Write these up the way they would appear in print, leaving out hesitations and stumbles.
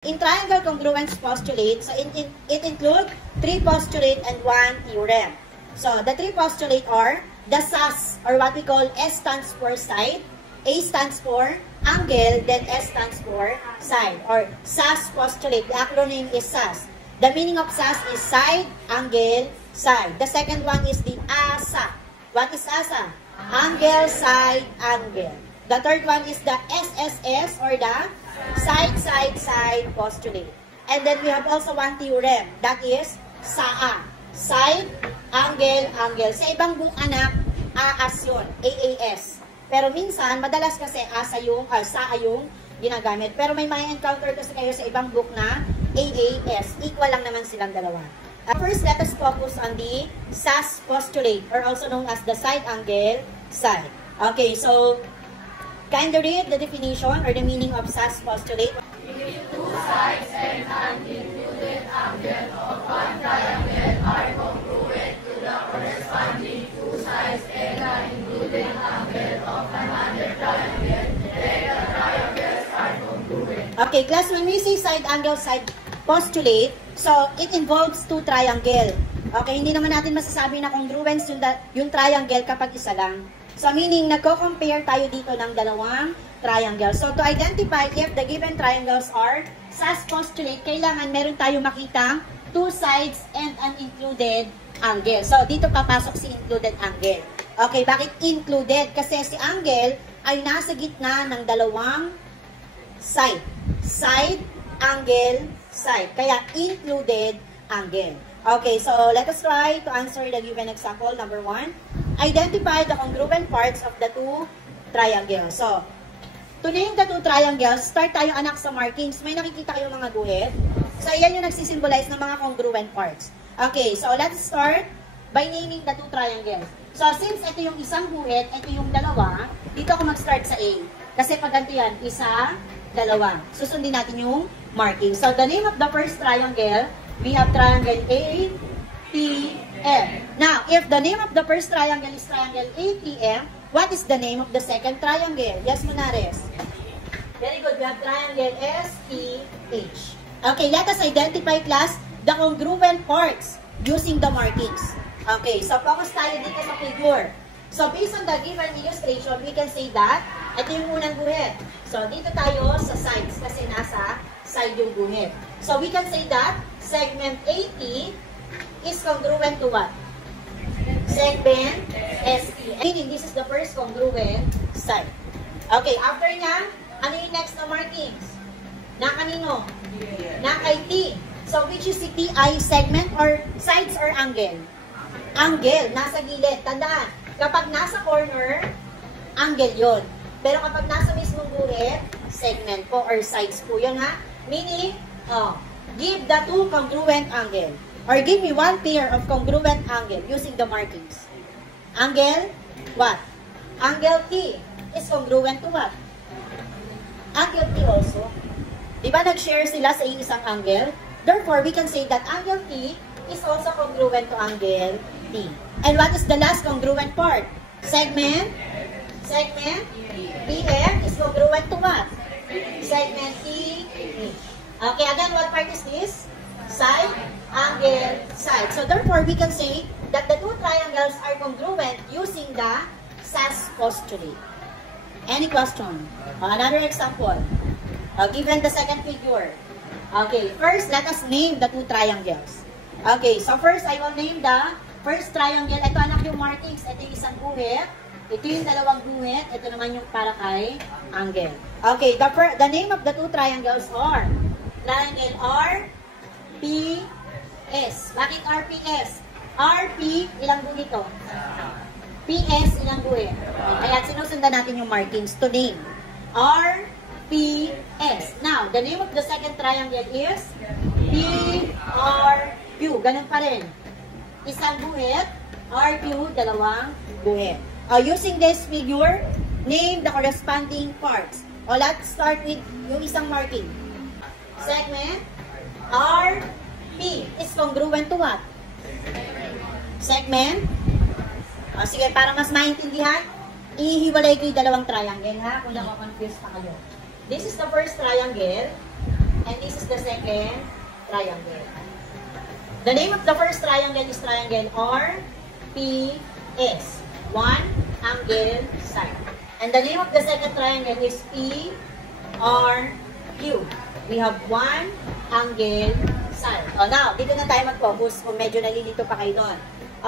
In triangle congruence postulate, so it includes 3 postulate and 1 theorem. So the 3 postulate are the SAS, or what we call S stands for side, A stands for angle, then S stands for side, or SAS postulate. The acronym is SAS. The meaning of SAS is side, angle, side. The second one is the ASA. What is ASA? Angle, side, angle. The third one is the SSS, or the side, side, side postulate. And then we have also 1 theorem. That is SAA. Side, angle, angle. Sa ibang book anak, AAS yun. AAS. Pero minsan, madalas kasi SAA yung ginagamit. Pero may encounter kasi kayo sa ibang book na AAS. Equal lang naman silang dalawa. First, let us focus on the SAS postulate, or also known as the side, angle, side. Okay, so can you read the definition or the meaning of SAS postulate? If 2 sides and an included angle of one triangle are congruent to the corresponding 2 sides and an included angle of another triangle, then the triangles are congruent. Okay, class, when we say side, angle, side postulate, so it involves 2 triangle. Okay, hindi naman natin masasabi na congruence yung triangle kapag isa lang. So, meaning, nagko-compare tayo dito ng dalawang triangle. So, to identify if the given triangles are SAS postulate, kailangan meron tayo makitang 2 sides and an included angle. So, dito papasok si included angle. Okay, bakit included? Kasi si angle ay nasa gitna ng dalawang side. Side, angle, side. Kaya, included angle. Okay, so let us try to answer the given example. Number 1. Identify the congruent parts of the 2 triangles. So, to name the 2 triangles, start tayo anak sa markings. May nakikita kayong mga guhit. So, yan yung nagsisimbolize ng mga congruent parts. Okay, so let's start by naming the 2 triangles. So, since ito yung isang guhit, ito yung dalawa, dito ako mag-start sa A. Kasi pag ganito yan, isa, dalawa. Susundin natin yung marking. So, the name of the first triangle, we have triangle ATM. Now, if the name of the first triangle is triangle ATM, what is the name of the second triangle? Yes, Munares. Very good. We have triangle SPH. Okay, let us identify, class, the congruent parts using the markings. Okay, so focus tayo dito sa figure. So, based on the given illustration, we can say that ito yung unang guhit. So, dito tayo sa sides kasi nasa side yung guhit. So, we can say that segment AT is congruent to what? Segment ST. Meaning, this is the first congruent side. Okay, after niya, ano yung next na markings? Na kanino? Na kay T. So, which is si TI segment or sides or angle? Angle, nasa gilid. Tandaan, kapag nasa corner, angle yon. Pero kapag nasa mismong guhit, segment po or sides po yun ha. Meaning, give the 2 congruent angle. Or give me 1 pair of congruent angle using the markings. Angle, what? Angle T is congruent to what? Angle T also. Diba nag-share sila sa isang angle? Therefore, we can say that angle T is also congruent to angle T. And what is the last congruent part? Segment TF is congruent to what? Segment TH. Okay, again, what part is this? Side, angle, side. So therefore, we can say that the 2 triangles are congruent using the SAS postulate. Any question? Another example. Given the second figure. Okay, first, let us name the 2 triangles. Okay, so first, I will name the first triangle. Ito anak yung markings. Ito yung isang guhit. Ito yung dalawang guhit. Ito naman yung para kay angle. Okay, the name of the 2 triangles are triangle RPS. Bakit RPS? RP, ilang guhit ito? PS, ilang guhit? Kaya sinusundan natin yung markings to name. RPS. Now, the name of the second triangle is PRQ. Ganun pa rin. Isang guhit, RQ, dalawang guhit. Using this figure, name the corresponding parts. Let's start with yung isang marking. Segment RP is congruent to what? Segment. Sige, para mas maintindihan, ihiwalay ko yung dalawang triangle, ha? Kung nakakonfuse pa kayo. This is the first triangle. And this is the second triangle. The name of the first triangle is triangle RPS. One angle side. And the name of the second triangle is PRQ. We have one angle side. Oh, now, dito na tayo mag-focus kung medyo nalilito pa kayo doon.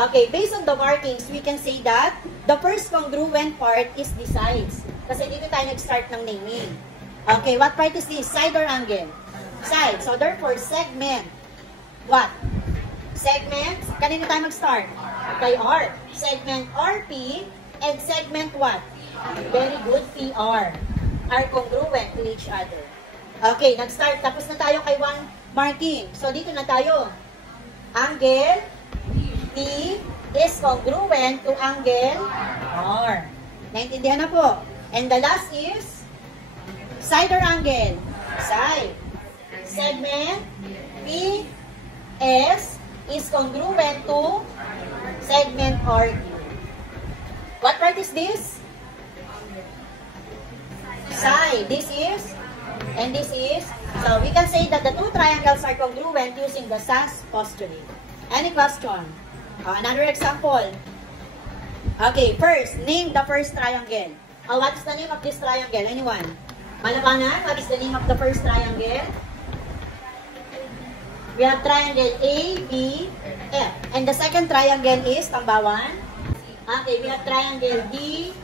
Okay, based on the markings, we can say that the first congruent part is the sides. Kasi dito tayo nag-start ng naming. Okay, what part is this? Side or angle? Side. So, therefore, segment. What? Segment. Kanino tayo mag-start? Kay R. Segment RP and segment what? Very good, PR. Are congruent to each other. Okay, nag-start. Tapos na tayo kay one marking. So, dito na tayo. Angle P is congruent to angle R. Naintindihan na po. And the last is side or angle? Side. Segment PS is congruent to segment RQ. What part is this? Side. This is, and this is. So we can say that the two triangles are congruent using the SAS postulate. Any question? Another example. Okay, first, name the first triangle. What is the name of this triangle? Anyone? Malabanan, what is the name of the first triangle? We have triangle ABF. And the second triangle is Tambawan. Okay, we have triangle DBC.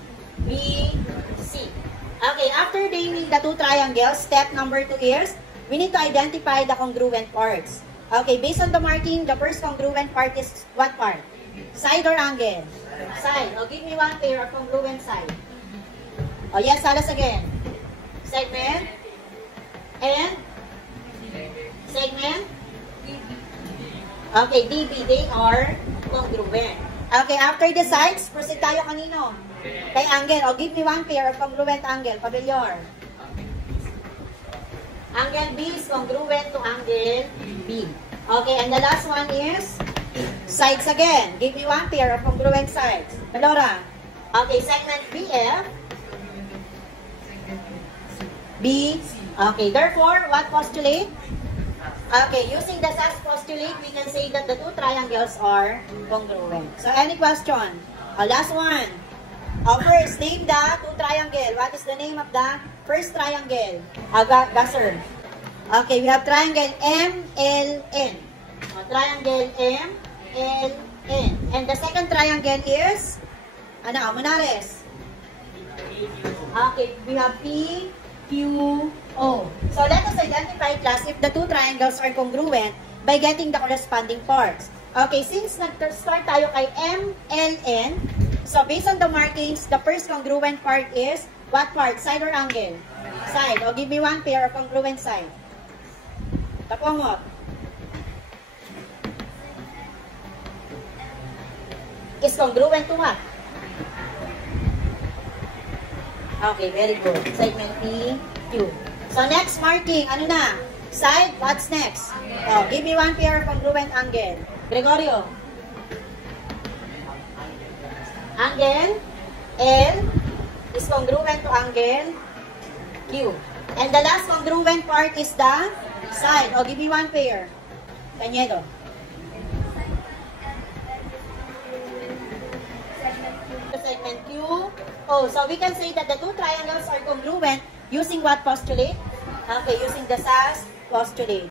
Okay, after naming the two triangles, step number 2 is, we need to identify the congruent parts. Okay, based on the marking, the first congruent part is what part? Side or angle? Side. Oh, give me one pair of congruent side. Oh, yes, Salas again. Segment. And? Segment. Okay, DB, they are congruent. Okay, after the sides, proceed tayo kanino? Kay angle. O, give me one pair of congruent angle. Pabelyor. Angle B is congruent to angle B. Okay, and the last one is sides again. Give me one pair of congruent sides. Melora. Okay, segment BF. B. Okay, therefore, what postulate? Okay, using the SAS postulate, we can say that the two triangles are congruent. So, any question? Last one. First, name the two triangle. What is the name of the first triangle? Gasser. Okay, we have triangle MLN. Triangle MLN. And the second triangle is? Ano? Monares. Okay, we have PQO. So, let us identify, class, if the two triangles are congruent by getting the corresponding parts. Okay, since nag-start tayo kay MLN, so based on the markings, the first congruent part is what part? Side or angle? Side. O, give me one pair of congruent side. Tapongot. Is congruent to what? Okay, very good. Segment PQ. So, next marking, ano na? Side, what's next? Oh, give me one pair of congruent angle. Gregorio. Angle L is congruent to angle Q. And the last congruent part is the side. Oh, give me one pair. Cañedo. Segment Q. Oh, so we can say that the two triangles are congruent using what postulate? Okay, using the SAS postulate.